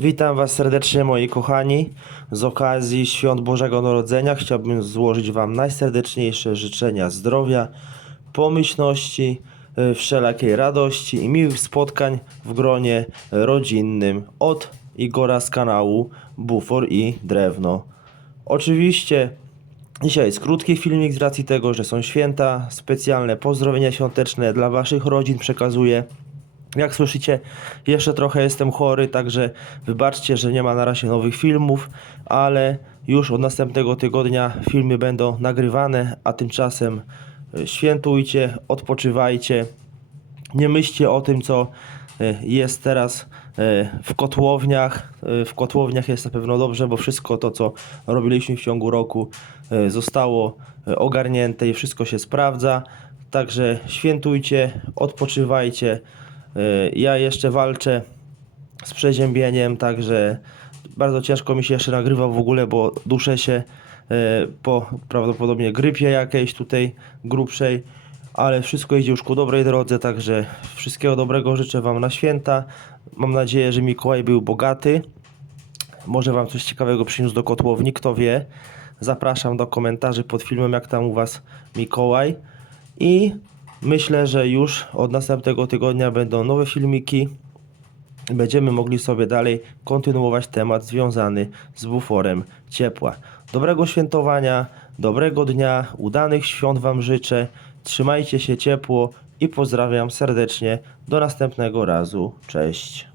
Witam Was serdecznie moi kochani. Z okazji Świąt Bożego Narodzenia chciałbym złożyć Wam najserdeczniejsze życzenia zdrowia, pomyślności, y, wszelakiej radości i miłych spotkań w gronie rodzinnym od Igora z kanału Bufor i Drewno. Oczywiście Dzisiaj jest krótki filmik z racji tego, że są święta. Specjalne pozdrowienia świąteczne dla Waszych rodzin przekazuję. Jak słyszycie, jeszcze trochę jestem chory, także wybaczcie, że nie ma na razie nowych filmów, ale już od następnego tygodnia filmy będą nagrywane, a tymczasem e, świętujcie, odpoczywajcie. Nie myślcie o tym, co e, jest teraz e, w kotłowniach. W kotłowniach jest na pewno dobrze, bo wszystko to, co robiliśmy w ciągu roku, zostało ogarnięte i wszystko się sprawdza. Także świętujcie, odpoczywajcie. E, Ja jeszcze walczę z przeziębieniem, także bardzo ciężko mi się jeszcze nagrywa w ogóle, bo duszę się e, po prawdopodobnie grypie jakiejś tutaj grubszej, ale wszystko idzie już ku dobrej drodze, także wszystkiego dobrego życzę Wam na święta. Mam nadzieję, że Mikołaj był bogaty. Może Wam coś ciekawego przyniósł do kotłowni, kto wie. Zapraszam do komentarzy pod filmem, jak tam u Was Mikołaj. I myślę, że już od następnego tygodnia będą nowe filmiki. Będziemy mogli sobie dalej kontynuować temat związany z buforem ciepła. Dobrego świętowania, dobrego dnia, udanych świąt Wam życzę. Trzymajcie się ciepło i pozdrawiam serdecznie. Do następnego razu. Cześć.